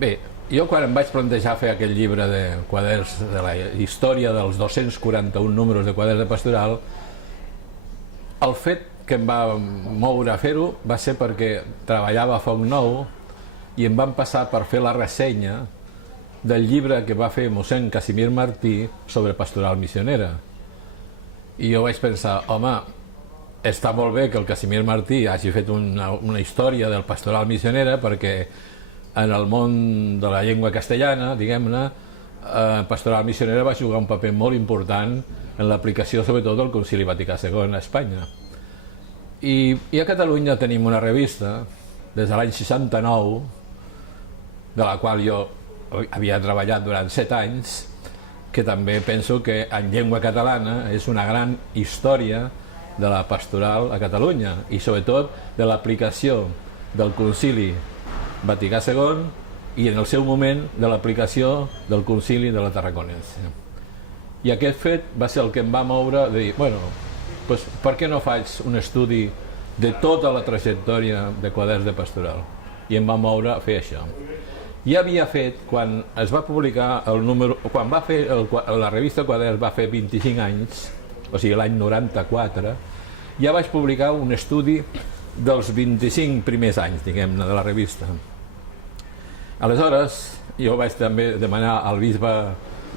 Bé, jo quan em vaig plantejar fer aquest llibre de quaderns de la història dels 241 números de quaderns de pastoral, el fet que em va moure a fer-ho va ser perquè treballava a Foc Nou i em van passar per fer la ressenya del llibre que va fer mossèn Casimir Martí sobre pastoral missionera. I jo vaig pensar, home, està molt bé que el Casimir Martí hagi fet una història del pastoral missionera perquè en el món de la llengua castellana, diguem-ne, pastoral missionera va jugar un paper molt important en l'aplicació sobretot del Concili Vaticà II a Espanya. I a Catalunya tenim una revista des de l'any 69, de la qual jo havia treballat durant 7 anys, que també penso que en llengua catalana és una gran història de la pastoral a Catalunya i sobretot de l'aplicació del Concili Vaticà II i en el seu moment de l'aplicació del Concili de la Tarraconense. I aquest fet va ser el que em va moure de dir, bueno, doncs per què no faig un estudi de tota la trajectòria de quaderns de pastoral? I em va moure a fer això. Ja havia fet, quan es va publicar el número, quan va fer la revista Quaderns va fer 25 anys, o sigui l'any 94, ja vaig publicar un estudi dels 25 primers anys, diguem-ne, de la revista. Aleshores, jo vaig també demanar al bisbe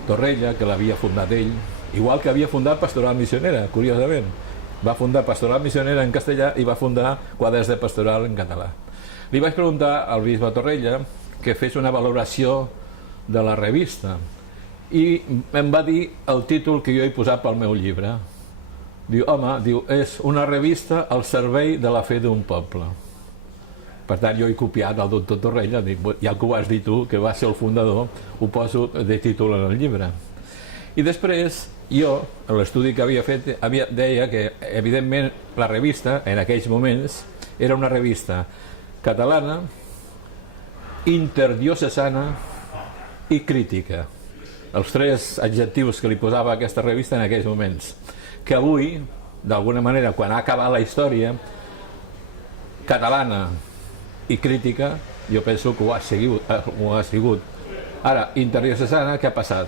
Torrella, que l'havia fundat ell, igual que havia fundat Pastoral Missionera, curiosament. Va fundar Pastoral Missionera en castellà i va fundar Quaderns de Pastoral en català. Li vaig preguntar al bisbe Torrella que fes una valoració de la revista i em va dir el títol que jo he posat pel meu llibre. Diu, home, és una revista al servei de la fe d'un poble. Per tant, jo he copiat el doctor Torrella, ja que ho has dit tu, que va ser el fundador, ho poso de títol en el llibre. I després, jo, en l'estudi que havia fet, deia que, evidentment, la revista, en aquells moments, era una revista catalana, interdiocesana i crítica. Els 3 adjectius que li posava a aquesta revista en aquells moments. Que avui, d'alguna manera, quan ha acabat la història, catalana i crítica, jo penso que ho ha sigut. Ara, interdiocesana, què ha passat?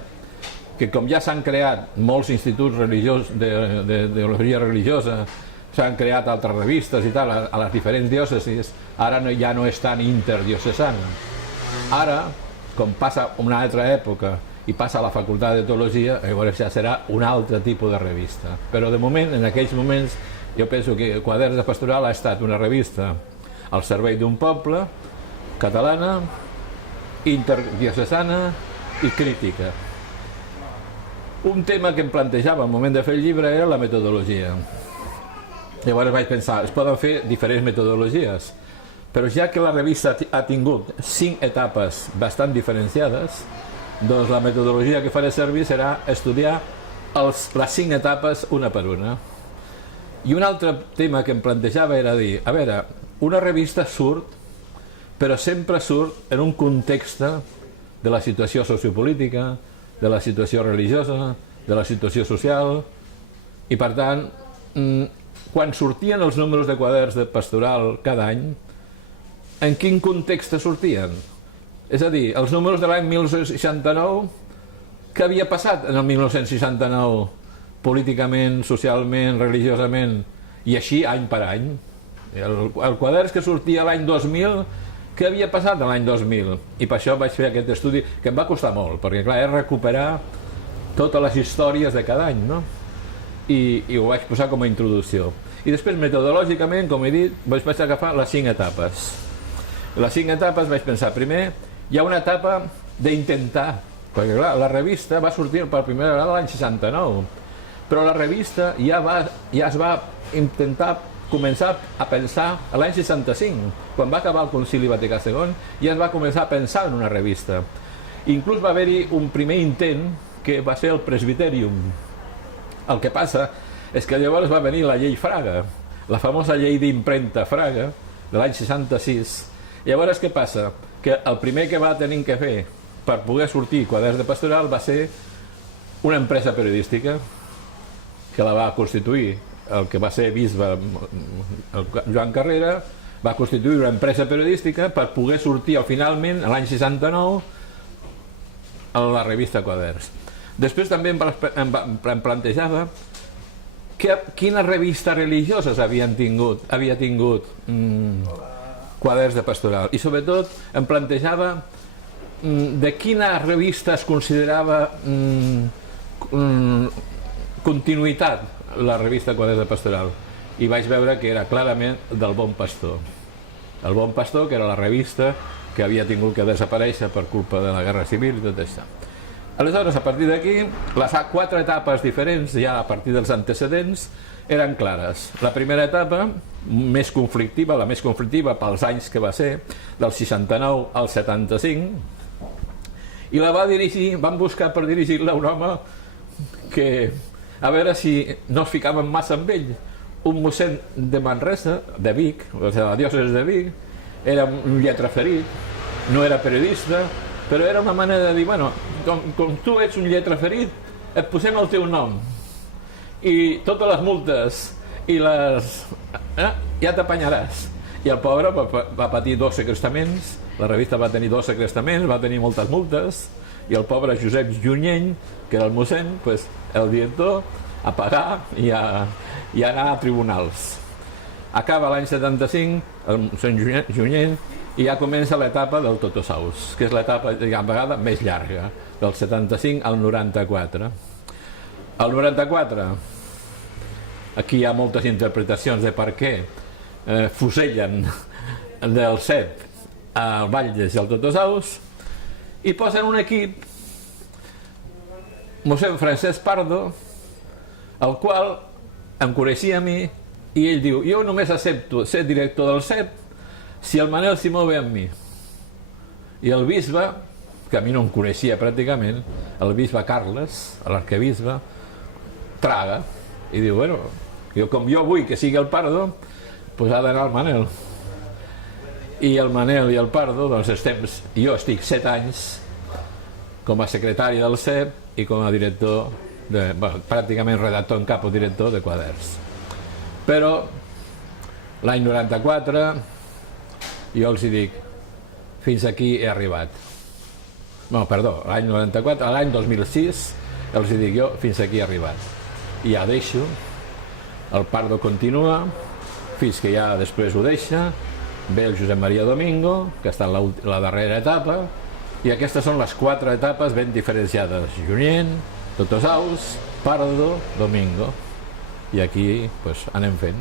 Que com ja s'han creat molts instituts religiosos d'ideologia religiosa, s'han creat altres revistes i tal a les diferents diòcesis, ara ja no és tan interdiocesana. Ara, com passa una altra època i passa a la facultat de teologia, llavors ja serà un altre tipus de revista. Però de moment, en aquells moments, jo penso que Quaderns de Pastoral ha estat una revista al servei d'un poble, catalana, interdiocesana i crítica. Un tema que em plantejava al moment de fer el llibre era la metodologia. Llavors vaig pensar, es poden fer diferents metodologies, però ja que la revista ha tingut 5 etapes bastant diferenciades, doncs la metodologia que faré servir serà estudiar les 5 etapes una per una. I un altre tema que em plantejava era dir, a veure, una revista surt, però sempre surt en un context de la situació sociopolítica, de la situació religiosa, de la situació social, i per tant, quan sortien els números de quaderns de pastoral cada any, en quin context sortien? És a dir, els números de l'any 1969, què havia passat en el 1969 políticament, socialment, religiosament, i així any per any? El quaderns que sortia l'any 2000, què havia passat l'any 2000? I per això vaig fer aquest estudi, que em va costar molt, perquè clar, és recuperar totes les històries de cada any, no? I ho vaig posar com a introducció. I després, metodològicament, com he dit, vaig agafar les 5 etapes. Les 5 etapes vaig pensar, primer, hi ha una etapa d'intentar, perquè clar, la revista va sortir per primera vegada l'any 69, però la revista ja es va intentar començar a pensar a l'any 65, quan va acabar el Concili Vaticà II, ja es va començar a pensar en una revista. Inclús va haver-hi un primer intent, que va ser el Presbyterium. El que passa és que llavors va venir la llei Fraga, la famosa llei d'impremta Fraga, de l'any 66. Llavors què passa? Que el primer que va tenir que fer per poder sortir Quaderns de Pastoral va ser una empresa periodística que la va constituir el que va ser bisbe Joan Carrera va constituir una empresa periodística per poder sortir finalment, l'any 69, a la revista Quaderns. Després també em plantejava quines revistes religioses havia tingut Quaderns de Pastoral, i sobretot em plantejava de quina revista es considerava continuïtat la revista Quaderns de Pastoral, i vaig veure que era clarament del Bon Pastor. El Bon Pastor, que era la revista que havia tingut que desaparèixer per culpa de la Guerra Civil i tot això. Aleshores, a partir d'aquí, les 4 etapes diferents, ja a partir dels antecedents, eren clares. La primera etapa, més conflictiva, la més conflictiva pels anys que va ser, del 69 al 75, i la va dirigir, van buscar per dirigir-la un home que, a veure si no es ficaven massa amb ell, un mossèn de Manresa, de Vic, de la diòcesi de Vic, era un lletraferit, no era periodista, però era una manera de dir, bueno, com tu ets un lletraferit, et posem el teu nom, i totes les multes i les... ja t'apanyaràs. I el pobre va patir 2 segrestaments, la revista va tenir 2 segrestaments, va tenir moltes multes, i el pobre Josep Junyent, que era el mossèn, el director, a pagar i a anar a tribunals. Acaba l'any 75, el mossèn Junyent, i ja comença l'etapa del Totosaus, que és l'etapa, a vegades, més llarga, del 75 al 94. El 94, aquí hi ha moltes interpretacions de per què fusellen del CEP al Valles i al Totosaus, i posen un equip, mossèn Francesc Pardo, el qual em coneixia a mi, i ell diu, jo només accepto ser director del CEP si el Manel Simó ve amb mi. I el bisbe, que a mi no em coneixia pràcticament, el bisbe Carles, l'arquebisbe, traga, i diu, bueno, com jo vull que sigui el Pardo, doncs ha d'anar el Manel. I el Manel i el Pardo, doncs jo estic 7 anys com a secretari del CEP i com a director, pràcticament redactor en cap o director de Quaderns. Però l'any 94 jo els dic, fins aquí he arribat. No, perdó, l'any 94, l'any 2006 els dic jo, fins aquí he arribat. I ja deixo, el Pardo continua, fins que ja després ho deixa, ve el Josep Maria Domingo, que està en la darrera etapa, i aquestes són les 4 etapes ben diferenciades: Junyent, Totosaus, Pardo, Domingo. I aquí anem fent.